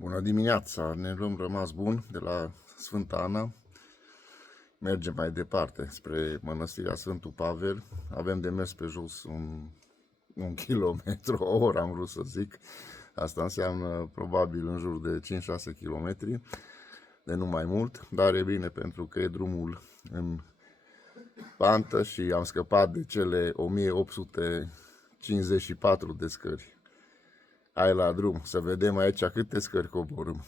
Bună dimineața! Ne luăm rămas bun de la Sfânta Ana. Mergem mai departe spre Mănăstirea Sfântul Pavel. Avem de mers pe jos un kilometru, o oră am vrut să zic. Asta înseamnă probabil în jur de 5-6 kilometri, de nu mai mult. Dar e bine pentru că e drumul în pantă și am scăpat de cele 1854 de scări. Hai la drum, să vedem aici câte scări coborâm.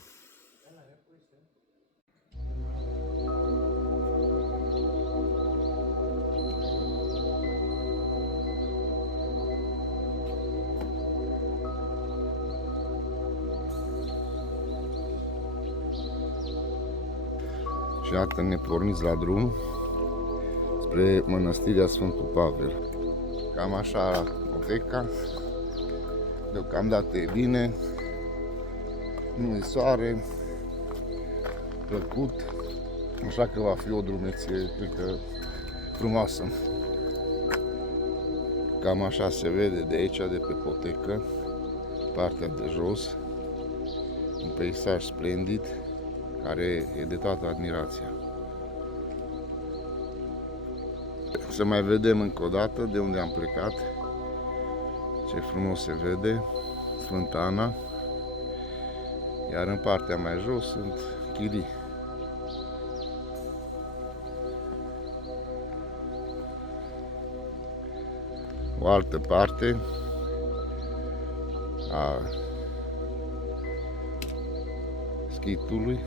Și iată, ne porniți la drum spre Mănăstirea Sfântul Pavel. Cam așa arată poteca. Deocamdată e bine, nu e soare, plăcut, așa că va fi o drumeție, cred că, frumoasă. Cam așa se vede de aici, de pe potecă, partea de jos, un peisaj splendid, care e de toată admirația. Să mai vedem încă o dată de unde am plecat. Ce frumos se vede Sfânta Ana, iar în partea mai jos sunt chirii. O altă parte a schitului,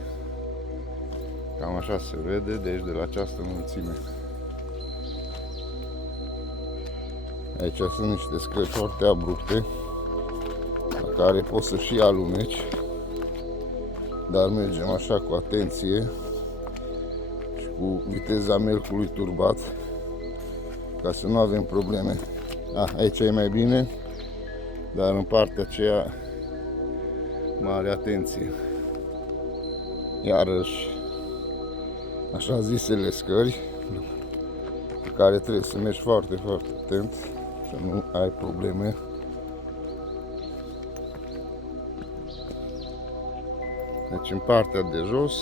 cam așa se vede, deci de la această înălțime. Aici sunt niște scări foarte abrupte, la care poți să și aluneci, dar mergem așa cu atenție și cu viteza melcului turbat, ca să nu avem probleme. Aici e mai bine, dar în partea aceea mare atenție. Iarăși așa zisele scări, pe care trebuie să mergi foarte, foarte atent, să nu ai probleme. Deci în partea de jos,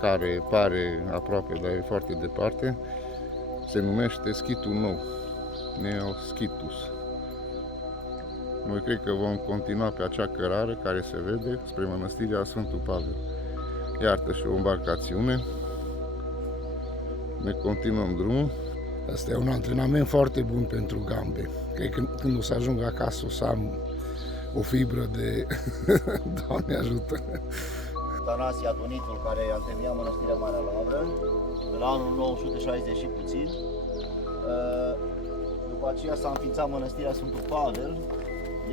care pare aproape, dar e foarte departe, se numește Schitul Nou, Neoschitus. Noi cred că vom continua pe acea cărare care se vede spre Mănăstirea Sfântul Pavel. Iată și o embarcațiune. Ne continuăm drumul. Asta e un antrenament foarte bun pentru gambe. Cred că când o să ajung acasă o să am o fibră de... Doamne ajută! Tanasie Atonitul, care a întemeiat Mănăstirea Marea Lavră în anul 960 și puțin. După aceea s-a înființat Mănăstirea Sfântul Pavel,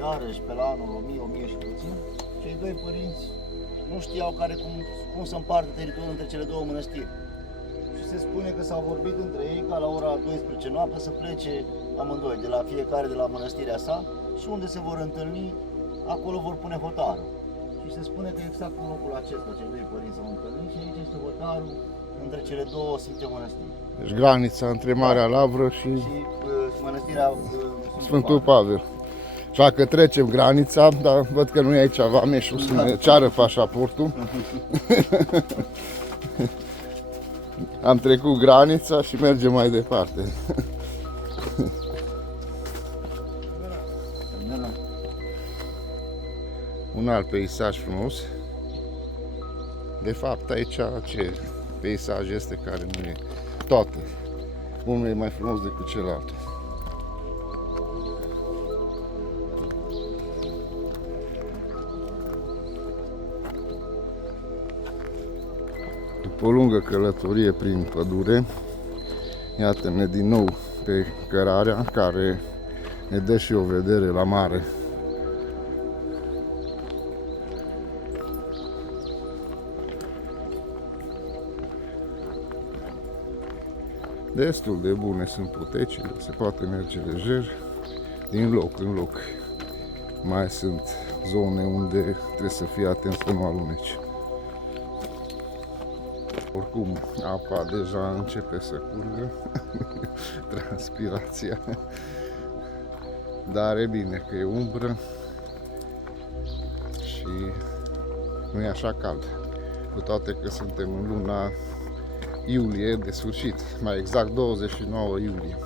iarăși pe la anul 1000 și puțin. Cei doi părinți nu știau cum să împartă teritoriul între cele două mănăstiri. Și se spune că s-au vorbit între ei ca la ora 12 noapte să plece amândoi, de la fiecare de la mănăstirea sa, și unde se vor întâlni, acolo vor pune hotarul. Și se spune că exact în locul acesta cei doi părinți s-au întâlnit și aici este hotarul între cele două sfinte mănăstiri. Deci granița între Marea Lavră și Mănăstirea Sfântul Pavel. Așa că trecem granița, dar văd că nu e aici vameșul să ne ceară pașaportul. Am trecut granița și mergem mai departe. Un alt peisaj frumos. De fapt aici ce peisaj este care nu e toate. Unul e mai frumos decât celălalt. După o lungă călătorie prin pădure, iată-ne din nou pe cărarea care ne dă și o vedere la mare. Destul de bune sunt potecile, se poate merge lejer, din loc în loc. Mai sunt zone unde trebuie să fii atent să nu aluneci. Oricum, apa deja începe să curgă, transpirația, dar e bine că e umbră și nu e așa cald. Cu toate că suntem în luna iulie, de sfârșit, mai exact 29 iulie.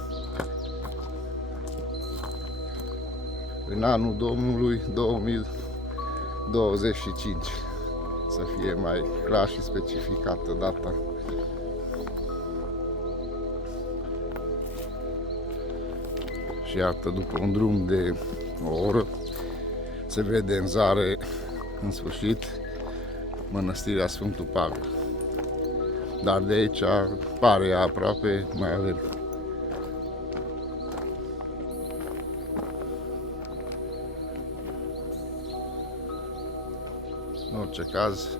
În anul Domnului 2025, să fie mai clar și specificată data. Și iată, după un drum de o oră, se vede în zare, în sfârșit, mănăstirea Sfântul Pavel. Dar de aici pare aproape, mai avem. În orice caz,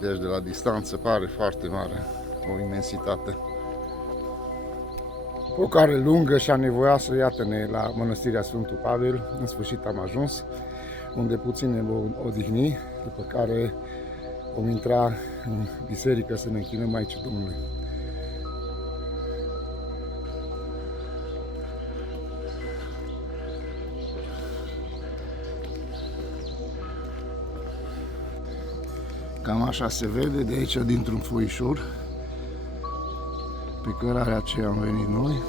deci de la distanță pare foarte mare, o imensitate. O cale lungă și anevoioasă, iată-ne la mănăstirea Sfântul Pavel, în sfârșit am ajuns, unde puțin ne vom odihni, după care vom intra în biserică să ne închinăm Maicii Domnului. Cam așa se vede de aici, dintr-un foișor, pe cărarea aceea am venit noi.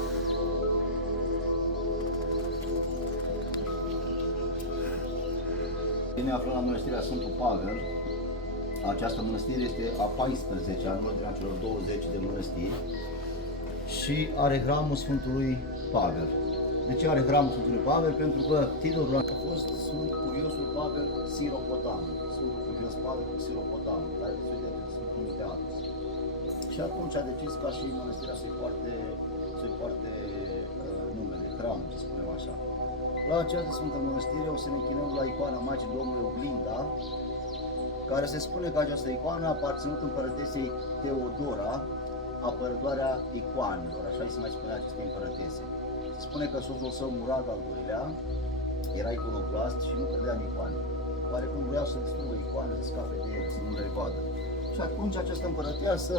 Ne aflăm la mănăstirea Sfântul Pavel. Această mănăstire este a 14-a în ordinea celor 20 de mănăstiri și are hramul Sfântului Pavel. De ce are hramul Sfântului Pavel? Pentru că titlul a fost Sfânt Cuviosul Pavel Siropotam. Sfântul Cuvios Pavel Siropotam, care se vede în Sfântul Munte Athos. Și atunci a decis ca și mănăstirea să-i poarte numele, hramul, să spunem așa. La această Sfântă Mănăstire o să ne închinăm la icoana Maicii Domnului Oglinda, care se spune că această icoană a aparținut împărătesei Teodora, apărătoarea icoanelor, așa îi se mai spunea acestei împărătese. Se spune că soțul său, Murad al II-lea, era iconoclast și nu credea în icoane. Oarecum vrea să distrugă icoane, să scape de ele, să nu le vadă. Și atunci această împărăteasă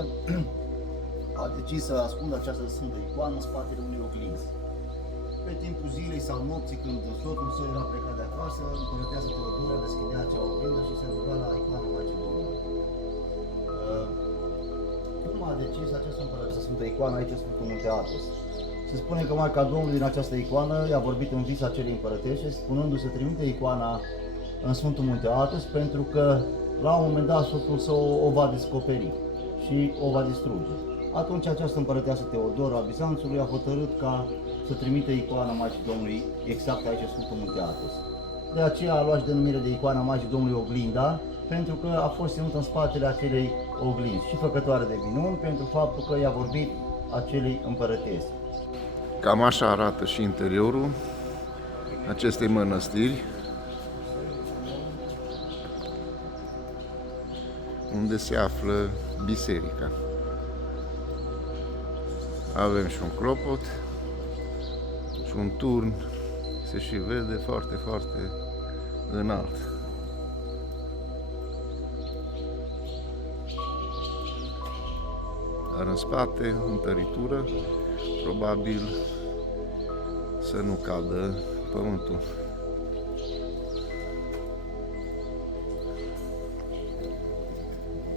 a decis să ascundă această sfântă icoană în spatele unei oglinzi. Pe timpul zilei sau nopții, când soțul său era plecat de acasă, împărăteasa Teodora deschidea acea oglindă și se ruga la icoana Maicii Domnului. Cum a decis această împărăteasă sfântă icoană aici în Sfântul Munte Athos? Se spune că Maica Domnului din această icoană i-a vorbit în vis acelei împărătești, spunându-se să trimite icoana în Sfântul Munte Athos, pentru că la un moment dat soțul său o va descoperi și o va distruge. Atunci această împărăteasă Teodora a Bizanțului a hotărât ca să trimite icoana Maicii Domnului exact aici în Sfântul Munte Athos. De aceea a luat denumire de icoana Maicii Domnului Oglinda, pentru că a fost ținută în spatele acelei oglinzi și făcătoare de minuni pentru faptul că i-a vorbit acelei împărătesi. Cam așa arată și interiorul acestei mănăstiri, unde se află biserica. Avem și un clopot și un turn, se și vede foarte, foarte înalt. Dar în spate, întăritură, probabil să nu cadă pământul.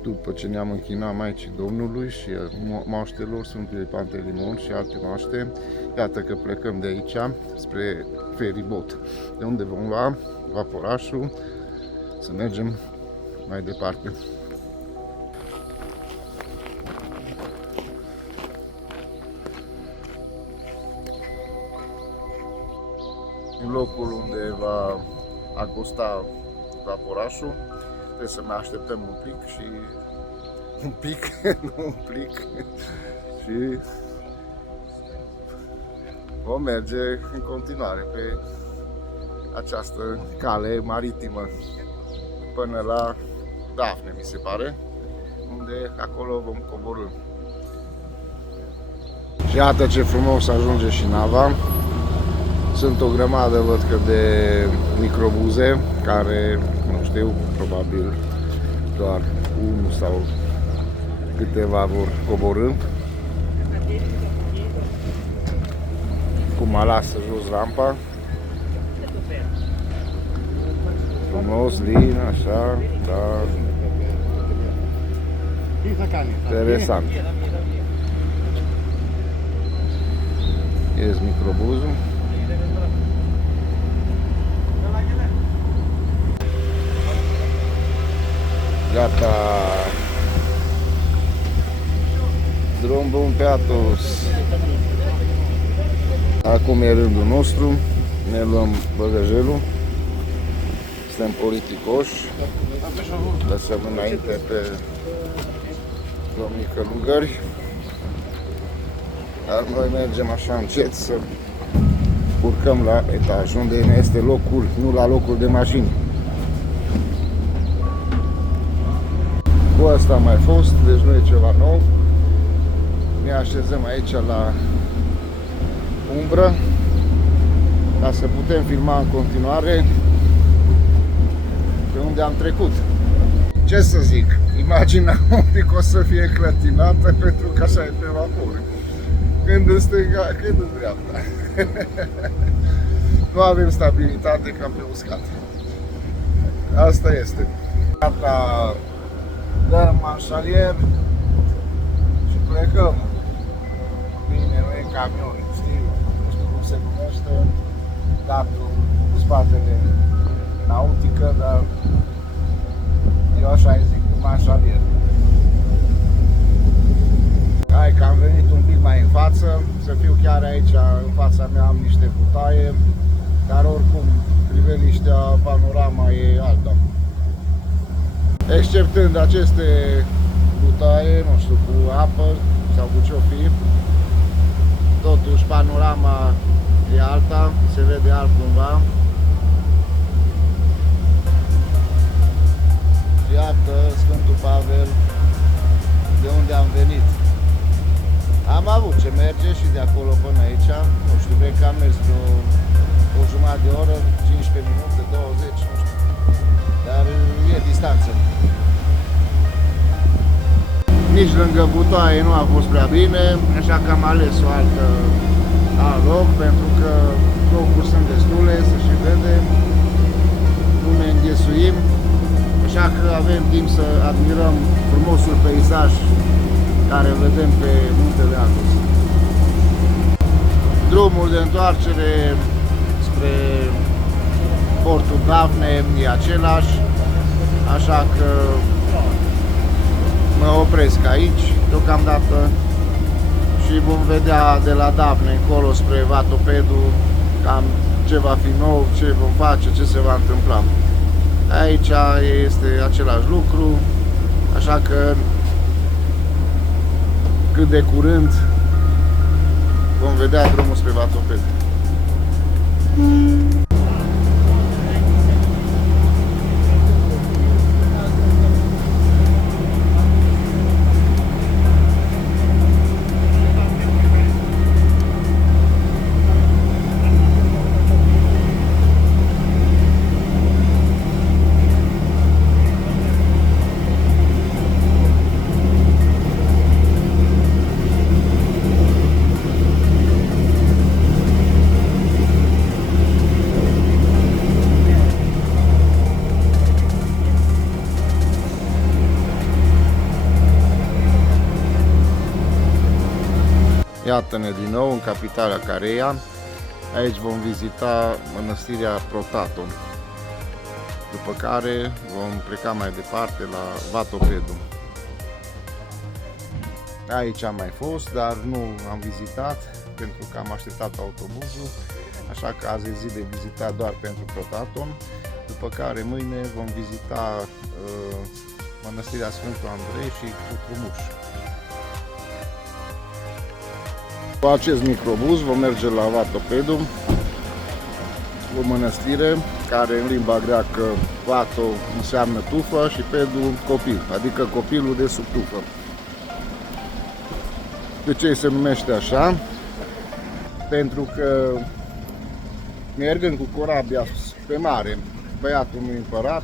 După ce ne-am închinat Maicii Domnului și moaștelor Sfântului Pantelimon și alte moaște, iată că plecăm de aici spre feribot, de unde vom lua vaporașul să mergem mai departe. În locul unde va acosta vaporașul, trebuie să mai așteptăm un pic și nu un plic și vom merge în continuare pe această cale maritimă până la Dafne, mi se pare, unde acolo vom coborî. Și iată ce frumos ajunge și nava. Sunt o grămadă, văd că, de microbuze care, nu știu, probabil doar unul sau câteva vor coborî. Cum lasă jos rampa. Frumos, lin, așa, da. Interesant. Ies microbuzul. Gata. Drum bun pe Atos. Acum e rândul nostru. Ne luăm băgăjelul. Suntem politicoși. Lăsăm înainte pe domnii călugări. Dar noi mergem așa încet să urcăm la etaj, unde ne este locul, nu la locul de mașini. Cu asta am mai fost, deci nu e ceva nou. Ne așezăm aici la umbră ca să putem filma în continuare pe unde am trecut. Ce să zic, imaginea un pic o să fie clătinată pentru că așa e pe vapor. Când în stânga, când în dreapta. Nu avem stabilitate ca pe uscat. Asta este. Gata, dăm manșalier și plecăm. Bine, nu e camion, știu, nu știu cum se numește, datul cu spatele nautică, dar eu așa îi zic, cu manșalier. Hai că am venit un pic mai în față, să fiu chiar aici, în fața mea am niște butaie, dar oricum priveliștea, panorama e alta. Exceptând aceste butaie, nu știu, cu apă sau cu ce-o fi, totuși panorama e alta, se vede altcumva. Iată Sfântul Pavel, de unde am venit. Am avut ce merge și de acolo până aici, nu știu, cred că am mers o jumătate de oră, 15 minute, 20, nu știu, dar e distanță. Nici lângă butoaie nu a fost prea bine, așa că am ales o alt loc, pentru că locuri sunt destule, să și vedem, nu ne înghesuim, așa că avem timp să admirăm frumosul peisaj care îl vedem pe muntele Atos. Drumul de întoarcere spre portul Dafne e același, așa că mă opresc aici deocamdată și vom vedea de la Dafne încolo spre Vatopedu cam ce va fi nou, ce vom face, ce se va întâmpla. Aici este același lucru, așa că cât de curând vom vedea drumul spre Vatoped. Iată-ne din nou în capitala Careia. Aici vom vizita mănăstirea Protaton, după care vom pleca mai departe la Vatopedu. Aici am mai fost, dar nu am vizitat pentru că am așteptat autobuzul, așa că azi e zi de vizitat doar pentru Protaton, după care mâine vom vizita mănăstirea Sfântul Andrei și Cutrumuș. Cu acest microbuz vom merge la Vatopedu, o mănăstire care în limba greacă Vato înseamnă tufă și Pedu copil, adică copilul de sub tufă. De ce se numește așa? Pentru că mergând cu corabia pe mare, băiatul unui împărat,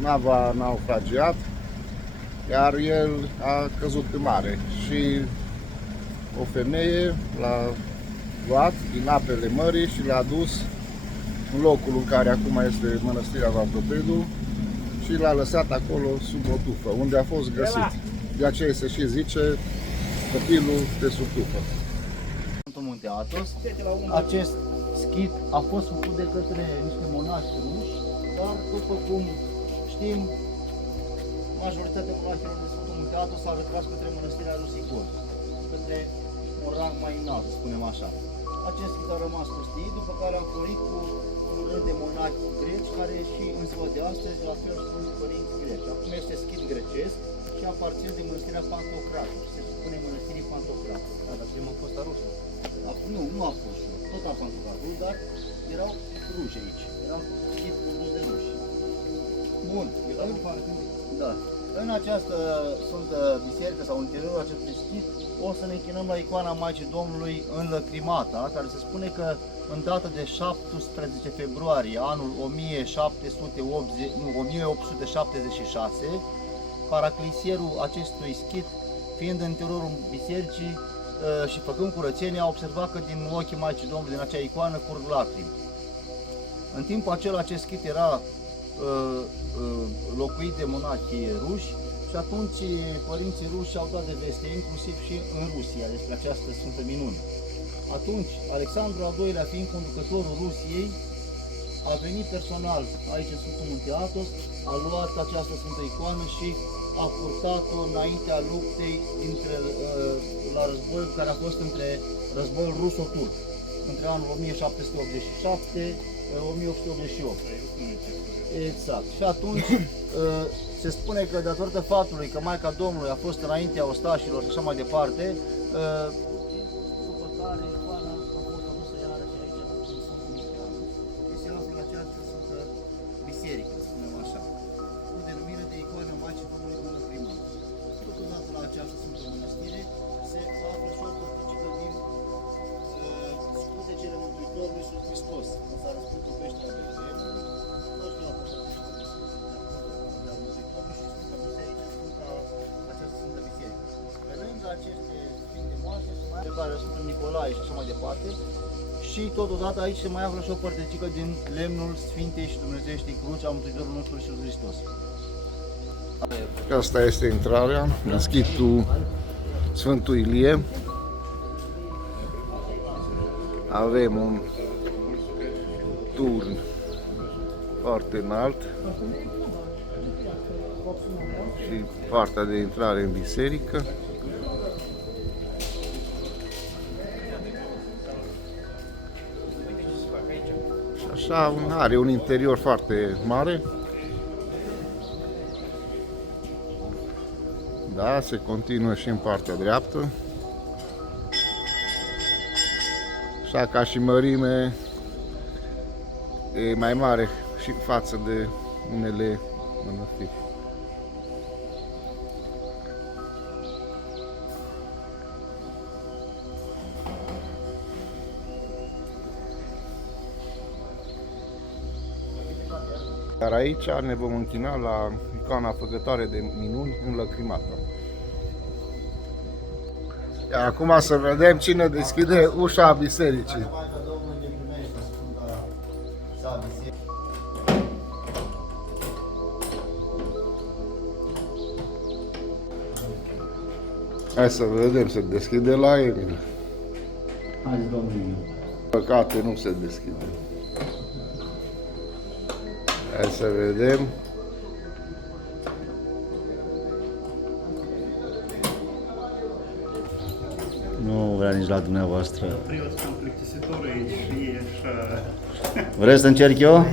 nava a naufragiat, iar el a căzut în mare și o femeie l-a luat din apele mării și l-a dus în locul în care acum este mănăstirea Vartopedu și l-a lăsat acolo sub o tufă, unde a fost găsit. De aceea se și zice copilul de sub tufă. Munte Athos. Acest schid a fost făcut de către niște monași ruși, dar după cum știm, majoritatea monahilor de Sfântul Munte Athos s-au retras către mănăstirea Rusigol, către un rang mai înalt, să spunem așa. Acest schid a rămas pustit, după care a înflorit cu un rând de monahi greci, care și în ziua de astăzi la fel sunt părinți greci. Acum este schid grecesc și aparține de mănăstirea Pantocrator. Se spune mănăstirii Pantocrator. Da, dar prima a fost a rușă. Nu a fost tot a Pantocrator, dar erau ruși aici. Erau schid condus de ruși. Bun. Da. În această Sfântă Biserică sau în interiorul acestui schid o să ne închinăm la icoana Maicii Domnului înlăcrimata, care se spune că în data de 17 februarie anul 1876, paraclisierul acestui schid, fiind în interiorul bisericii și făcând curățenie, a observat că din ochii Maicii Domnului, din acea icoană, curg lacrimi. În timpul acela acest schid era locuit de monahi ruși și atunci părinții ruși au dat de veste, inclusiv și în Rusia, despre această sfântă minune. Atunci, Alexandru al II-lea, fiind conducătorul Rusiei, a venit personal aici în Sfântul Munte Athos, a luat această sfântă icoană și a purtat-o înaintea luptei la război care a fost între războiul ruso-turc, între anul 1777-1888. Exact. Și atunci se spune că datorită faptului că Maica Domnului a fost înaintea ostașilor și așa mai departe, după care icoana a fost adusă iarăși aici în Sfântul Munte Athos. Și se află în această sfântă biserică, să spunem așa, cu denumire de icoană Maicii Domnului înlăcrimată. Totodată la această sfântă mănăstire se află și o părticică din scutecele Mântuitorului Iisus Hristos, când s-a răsput o peștera Betleemului. Aceste sfinte moaște, pe care Sfântul Nicolae și așa mai departe, și totodată aici se mai află și o părticică din lemnul Sfintei și Dumnezeieștii Cruci a Mântuitorului nostru Iisus Hristos. Asta este intrarea în schidul Sfântul Ilie. Avem un turn foarte înalt și partea de intrare în biserică. Așa, are un interior foarte mare. Da, se continuă și în partea dreaptă. Așa, ca și mărime, e mai mare și față de unele mănăstiri. Dar aici ne vom închina la icoana făcătoare de minuni înlăcrimată. Iar acum să vedem cine deschide ușa bisericii. Hai să vedem, se deschide la Emil. Hai, Domnul. Păcate, nu se deschide. Hai să vedem. Nu vrea nici la dumneavoastră. Preot cam plictisitor aici și e așa... Vreți să încerc eu?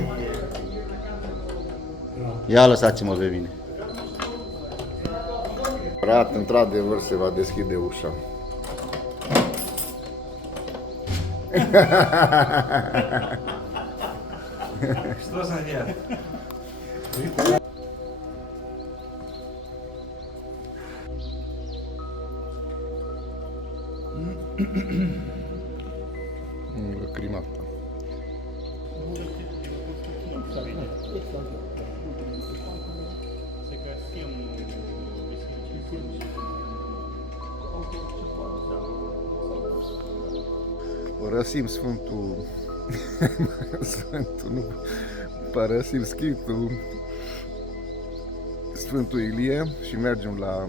Ia lăsați-mă pe mine. Rat, într-adevăr, se va deschide ușa. Что за дед? Înlăcrimată. Părăsim Sfântul Sfântul, nu părăsim schitul Sfântul Ilie și mergem la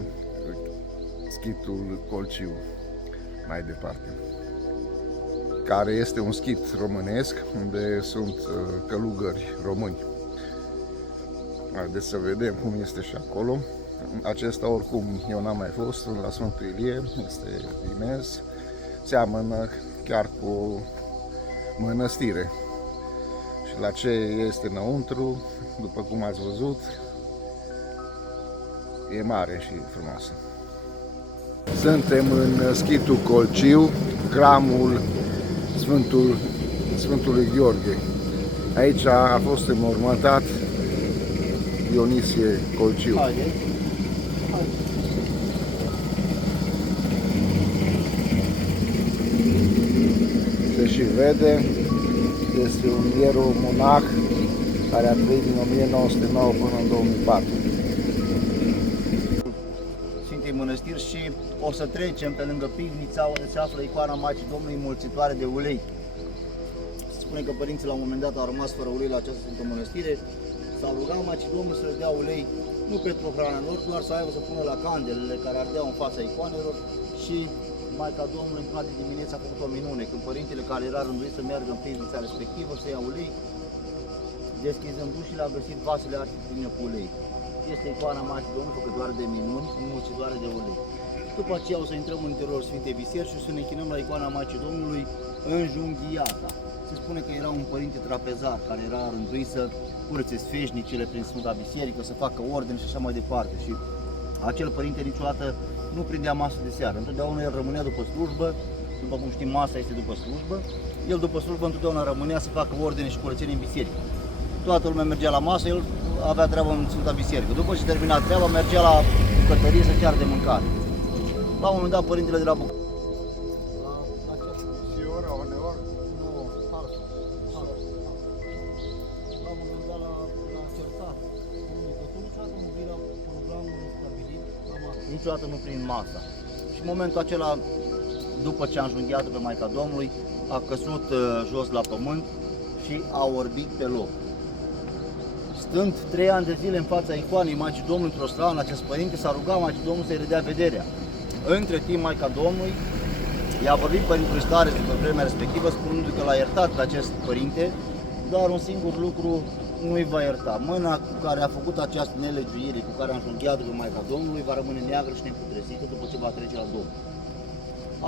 schitul Colciu mai departe, care este un schit românesc unde sunt călugări români. Haideți să vedem cum este și acolo. Acesta oricum eu n-am mai fost la Sfântul Ilie, este imens, seamănă chiar cu o mănăstire. Și la ce este înăuntru, după cum ați văzut, e mare și frumoasă. Suntem în schitul Colciu, hramul Sfântului Gheorghe. Aici a fost înmormântat Dionisie Colciu. Se și vede, este un ieromonah care a trăit din 1909 până în 2004. Sfintei Mănăstiri și o să trecem pe lângă pivnița unde se află icoana Maicii Domnului înmulțitoare de ulei. Se spune că părinții la un moment dat au rămas fără ulei la această Sfântă Mănăstire. S-au rugat Maicii Domnului să le dea ulei, nu pentru hrana lor, doar să aibă să pună la candelele care ardeau în fața icoanelor. Și Maica Domnului în toată dimineața a făcut o minune, când părintele care era rânduit să meargă în pivnița respectivă să ia ulei, deschizând ușile, a găsit vasele arse pline cu ulei. Este icoana Maicii Domnului făcătoare de minuni, înmulțitoare de ulei. După aceea o să intrăm în interiorul Sfintei Biserici și să ne închinăm la icoana Maicii Domnului înjunghiata. Se spune că era un părinte trapezar care era rânduit să curățe sfeșnicile prin Sfânta Biserică, să facă ordine și așa mai departe. Și acel părinte niciodată nu prindea masă de seară. Întotdeauna el rămânea după slujbă, după cum știm, masa este după slujbă. El după slujbă întotdeauna rămânea să facă ordine și curățenie în biserică. Toată lumea mergea la masă, el avea treabă în Sfânta Biserică. După ce termina treaba, mergea la bucătărie să ceară de mâncare. La un moment dat, părintele de la bucătărie. Niciodată nu prind masa. Și în momentul acela, după ce a înjunghiat pe Maica Domnului, a căzut jos la pământ și a orbit pe loc. Stând 3 ani de zile în fața icoanei Maicii Domnului într-o strană, acest părinte s-a rugat Maicii Domnului să-i redea vederea. Între timp, Maica Domnului i-a vorbit părintelui Stareț după vremea respectivă, spunându-i că l-a iertat pe acest părinte, dar un singur lucru nu-i va ierta. Mâna cu care a făcut această nelegiuire, cu care a înjunghiat pe Maica Domnului, va rămâne neagră și neputrezită după ce va trece la Domnul.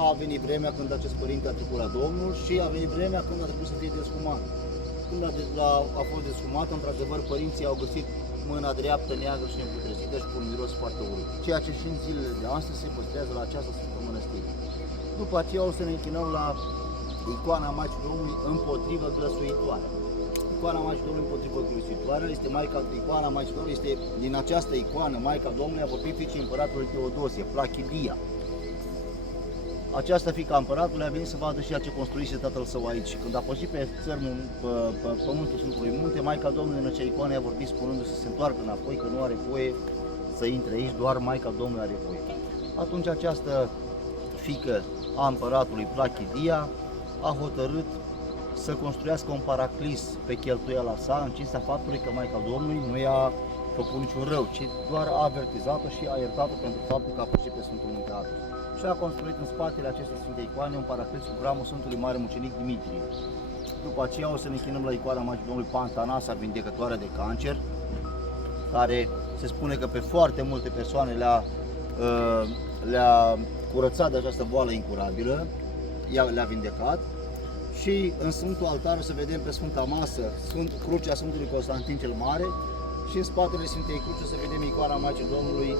A venit vremea când acest părinte a trecut la Domnul și a venit vremea când a trebuit să fie desfumat. Când a fost desfumat, într-adevăr, părinții au găsit mâna dreaptă neagră și neputrezită și cu un miros foarte urât. Ceea ce și în zilele de astăzi se păstrează la această Sfântă Mănăstire. După aceea o să ne închinăm la icoana Maicii Domnului împotrivă glăsuitoare. Icoana Maicii Domnului împotrivă glăsuitoare este icoana Maicii Domnului, este din această icoană Maica Domnului a vorbit fiicii împăratului Teodosie, Plachidia. Această fiica împăratului a venit să vadă și ea ce construise tatăl său aici. Și când a pășit pe țărmul, pe pământul Sfântului Munte, Maica Domnului în acea icoană a vorbit spunându-se să se întoarcă înapoi, că nu are voie să intre aici, doar Maica Domnului are voie. Atunci această fiică a împăratului Plachidia a hotărât să construiască un paraclis pe cheltuiala sa, în cinstea faptului că Maica Domnului nu i-a făcut niciun rău, ci doar a avertizat-o și a iertat-o pentru faptul că a pășit pe Sfântul Munte Athos. Și a construit în spatele acestei Sfinte Icoane un paraclis cu hramul Sfântului Mare Mucenic Dimitrie. După aceea o să ne închinăm la icoana Maicii Domnului Pantanasa, vindecătoare de cancer, care se spune că pe foarte multe persoane le-a curățat de această boală incurabilă, le-a vindecat. Și în Sfântul Altar o să vedem pe Sfânta Masă crucea Sfântului Constantin cel Mare și în spatele Sfintei Cruci o să vedem icoana Maicii Domnului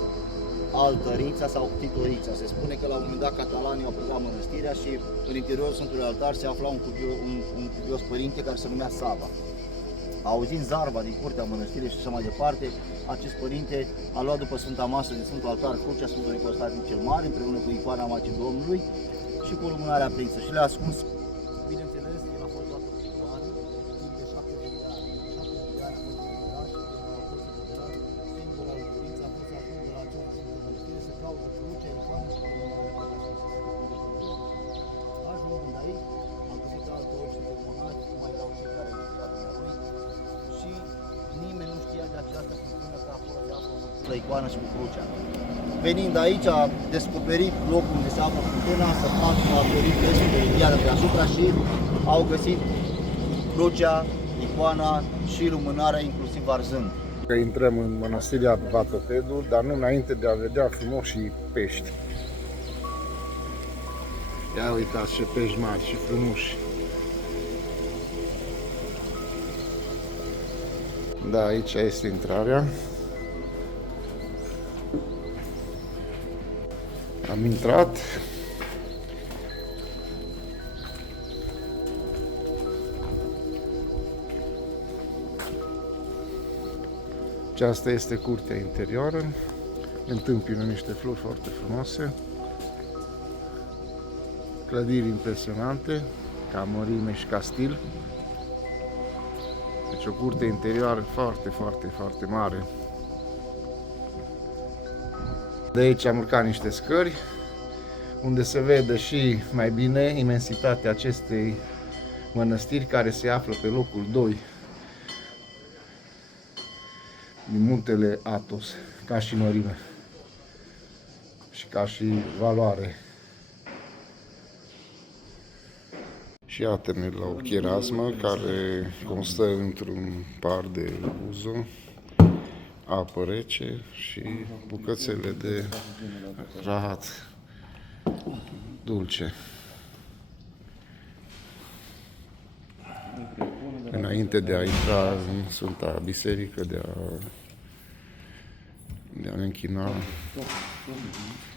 Altărița sau Titorița. Se spune că la un moment dat catalanii au predat mănăstirea și în interiorul Sfântului Altar se afla un cuvios părinte care se numea Sava. Auzind zarva din curtea mănăstirii și așa mai departe, acest părinte a luat după Sfânta Masă din Sfântul Altar crucea Sfântului Constantin cel Mare împreună cu icoana Maicii Domnului și cu lumânarea aprinsă și le-a ascuns. Bineînțeles, el a fost luat în vigoare, timp de 70 de ani. 70 de ani a fost eliberat și a fost eliberat. Singura dorință a fost să ajungă la această Sfântă Mănăstire, să caute crucea, icoana și ajungând aici, am găsit altă 800 de monaci, icoană și cu crucea. Venind aici, a descoperit locul unde se află fântâna, să facă ferit restul de piatră deasupra și au găsit crucea, icoana și lumânarea, inclusiv arzând. Că intrăm în mănăstirea Vatopedul, dar nu înainte de a vedea frumoși pești. Ia uitați ce pești mari și frumoși. Da, aici este intrarea. Am intrat. Aceasta este curtea interioară. Întâmpină niște flori foarte frumoase. Clădiri impresionante, ca mărime și ca stil. Deci o curte interioară foarte mare. De aici am urcat niște scări, unde se vede și mai bine imensitatea acestei mănăstiri, care se află pe locul 2 din muntele Athos, ca și mărime și ca și valoare. Și iată-ne la o chirasmă care constă într-un par de uzo, apă rece și bucățele de rahat dulce. Înainte de a intra în Sfânta Biserică, de a ne închina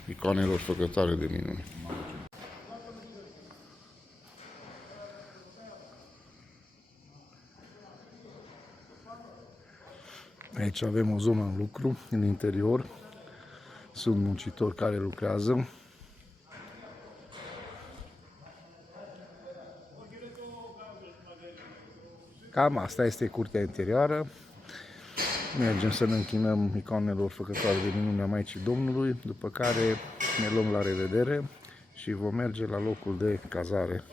icoanelor făcătoare de minuni. Aici avem o zonă în lucru, în interior. Sunt muncitori care lucrează. Cam asta este curtea interioară. Mergem să ne închinăm icoanelor făcătoare de minune a Maicii Domnului, după care ne luăm la revedere și vom merge la locul de cazare.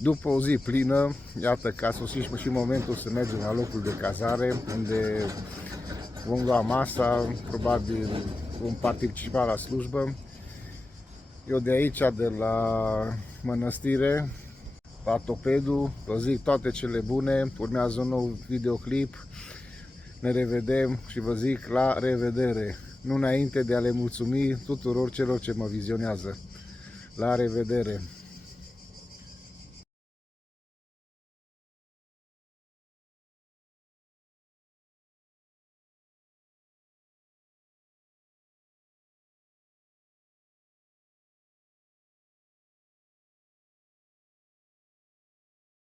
După o zi plină, iată că a sosit și momentul să mergem la locul de cazare, unde vom lua masa, probabil vom participa la slujbă. Eu de aici, de la mănăstire, Vatopedul, vă zic toate cele bune, urmează un nou videoclip, ne revedem și vă zic la revedere, nu înainte de a le mulțumi tuturor celor ce mă vizionează. La revedere!